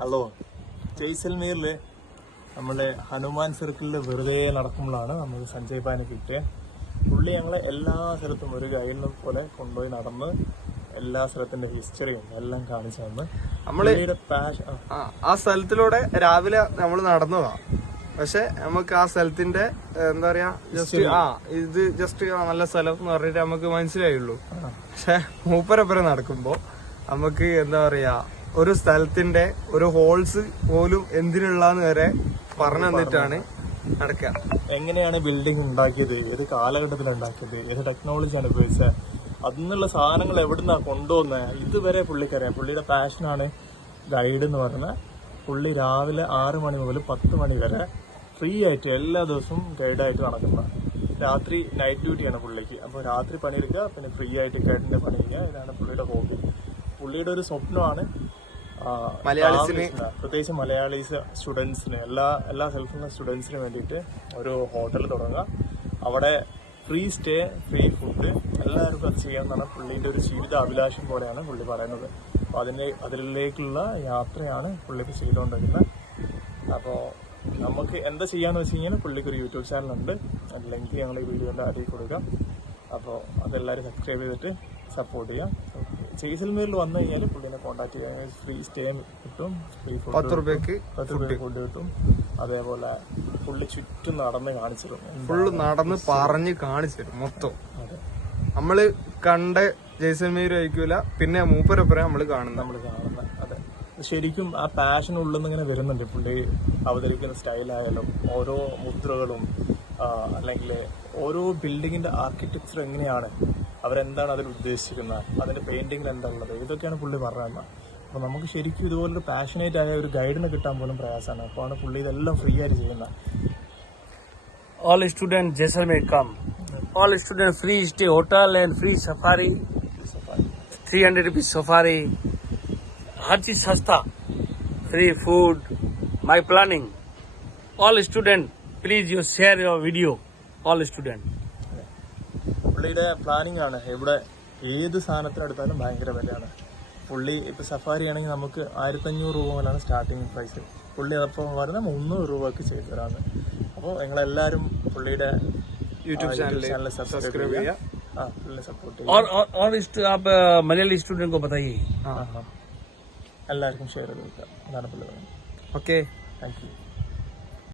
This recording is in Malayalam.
ഹലോ, ജയ്സൽമീറില് നമ്മള് ഹനുമാൻ സർക്കിളിൽ വെറുതെ നടക്കുമ്പോഴാണ് നമ്മൾ സഞ്ജയ് ഭായിനെ കിട്ടിയത്. പുള്ളി ഞങ്ങളെ എല്ലാ സ്ഥലത്തും ഒരു ഗൈഡിനെ പോലെ കൊണ്ടുപോയി നടന്ന് എല്ലാ സ്ഥലത്തിന്റെ ഹിസ്റ്ററിയും എല്ലാം കാണിച്ചു തന്ന് പുള്ളിയുടെ പാഷൻ. ആ സ്ഥലത്തിലൂടെ രാവിലെ നമ്മൾ നടന്നതാ. പക്ഷെ നമുക്ക് ആ സ്ഥലത്തിന്റെ എന്താ പറയാ ഇത് ജസ്റ്റ് നല്ല സ്ഥലം എന്ന് പറഞ്ഞിട്ട് നമുക്ക് മനസ്സിലായുള്ളൂ. പക്ഷെ മൂപ്പരപ്പുറം നടക്കുമ്പോ നമുക്ക് എന്താ പറയാ ഒരു സ്ഥലത്തിന്റെ ഒരു ഹോൾസ് പോലും എന്തിനുള്ളന്ന് വരെ പറഞ്ഞു തന്നിട്ടാണ് നടക്കുക. എങ്ങനെയാണ് ബിൽഡിംഗ് ഉണ്ടാക്കിയത്, ഏത് കാലഘട്ടത്തിൽ ഉണ്ടാക്കിയത്, ഏത് ടെക്നോളജിയാണ് ഉപയോഗിച്ചത്, അതിനുള്ള സാധനങ്ങൾ എവിടുന്നാ കൊണ്ടുവന്നത്, ഇതുവരെ പുള്ളിക്കറിയാം. പുള്ളിയുടെ പാഷനാണ് ഗൈഡ് എന്ന് പറഞ്ഞാൽ. പുള്ളി രാവിലെ 6 മണി മുതൽ 10 മണി വരെ ഫ്രീ ആയിട്ട് എല്ലാ ദിവസവും ഗൈഡായിട്ട് നടക്കുന്നതാണ്. രാത്രി നൈറ്റ് ഡ്യൂട്ടിയാണ് പുള്ളിക്ക്. അപ്പോൾ രാത്രി പണിയെടുക്കുക, പിന്നെ ഫ്രീ ആയിട്ട് ഗൈഡിന്റെ പണിയെടുക്കുക. ഇതാണ് പുള്ളിയുടെ ഹോബി. പുള്ളിയുടെ ഒരു സ്വപ്നമാണ് പ്രത്യേകിച്ച് മലയാളീസ് സ്റ്റുഡൻസിന്, എല്ലാ സെൽഫിലുള്ള സ്റ്റുഡൻസിന് വേണ്ടിയിട്ട് ഒരു ഹോട്ടൽ തുടങ്ങുക. അവിടെ ഫ്രീ സ്റ്റേ, ഫ്രീ ഫുഡ്, എല്ലാവർക്കും അത് ചെയ്യാമെന്നാണ് പുള്ളിന്റെ ഒരു ജീവിത അഭിലാഷം പോലെയാണ് പുള്ളി പറയുന്നത്. അപ്പോൾ അതിലേക്കുള്ള യാത്രയാണ് പുള്ളി ഇപ്പോൾ ചെയ്തുകൊണ്ടിരിക്കുന്നത്. അപ്പോൾ നമുക്ക് എന്താ ചെയ്യാന്ന് വെച്ച് കഴിഞ്ഞാൽ പുള്ളിക്ക് ഒരു യൂട്യൂബ് ചാനലുണ്ട്. അല്ലെങ്കിൽ ഞങ്ങൾ ഈ വീഡിയോന്റെ അടിയിൽ കൊടുക്കാം. അപ്പോൾ അതെല്ലാവരും സബ്സ്ക്രൈബ് ചെയ്തിട്ട് സപ്പോർട്ട് ചെയ്യാം. ജയ്സൽമീറിൽ വന്നു കഴിഞ്ഞാൽ പുള്ളിനെ കോൺടാക്ട് ചെയ്യാൻ ഫ്രീ സ്റ്റേ കിട്ടും, ഫ്രീ ഫുഡ് 10 രൂപയ്ക്ക് ഫുഡ് കിട്ടും. അതേപോലെ പുള്ളി ചുറ്റും നടന്ന് കാണിച്ചു തരും, ഫുള്ള് നടന്ന് പറഞ്ഞ് കാണിച്ചു തരും മൊത്തം. നമ്മള് കണ്ട ജയ്സൽമീർ ആയിരിക്കൂല, പിന്നെ മൂപ്പരപ്പുറം നമ്മള് കാണുന്നത്. അതെ, ശരിക്കും ആ പാഷൻ ഉള്ളിൽ നിന്ന് ഇങ്ങനെ വരുന്നുണ്ട്. പുള്ളി അവതരിക്കുന്ന സ്റ്റൈലായാലും ഓരോ മുദ്രകളും, അല്ലെങ്കിൽ ഓരോ ബിൽഡിങ്ങിന്റെ ആർക്കിടെക്ചർ എങ്ങനെയാണ്, അവരെന്താണ് അതിൽ ഉദ്ദേശിക്കുന്നത്, അതിന്റെ പെയിന്റിങ്ങിൽ എന്താ ഉള്ളത്, ഇതൊക്കെയാണ് പുള്ളി പറഞ്ഞത്. അപ്പൊ നമുക്ക് ശരിക്കും ഇതുപോലൊരു പാഷനേറ്റ് ആയ ഒരു ഗൈഡിനെ കിട്ടാൻ പോലും പ്രയാസമാണ്. അപ്പോഴാണ് പുള്ളി ഇതെല്ലാം ഫ്രീ ആയിട്ട് ചെയ്യുന്നത്. All students Jaisalmer come. All students free stay hotel and free safari. 300 rupees safari. हर चीज सस्ता, free food. My planning. All students, please you share your video. All students. പുള്ളിയുടെ പ്ലാനിങ് ആണ്. ഇവിടെ ഏത് സാധനത്തിനെടുത്താലും ഭയങ്കര വിലയാണ്. പുള്ളി ഇപ്പൊ സഫാരി ആണെങ്കിൽ നമുക്ക് 1500 രൂപ മുതലാണ് സ്റ്റാർട്ടിങ് പ്രൈസ്. പുള്ളി അതപ്പോൾ വരുന്ന 300 രൂപക്ക് ചെയ്തു തരാന്ന്. അപ്പോൾ നിങ്ങളെല്ലാരും പുള്ളിയുടെ യൂട്യൂബ് ചാനൽ സബ്സ്ക്രൈബ് ചെയ്യുക, പുള്ളിനെ സപ്പോർട്ട് ചെയ്യുക. और आप मलयाली स्टूडेंट को बताइए. എല്ലാവർക്കും ഷെയർ ചെയ്ത് കൊടുക്കുക. അതാണ് പുള്ളി പറയുന്നത്. Okay, thank you.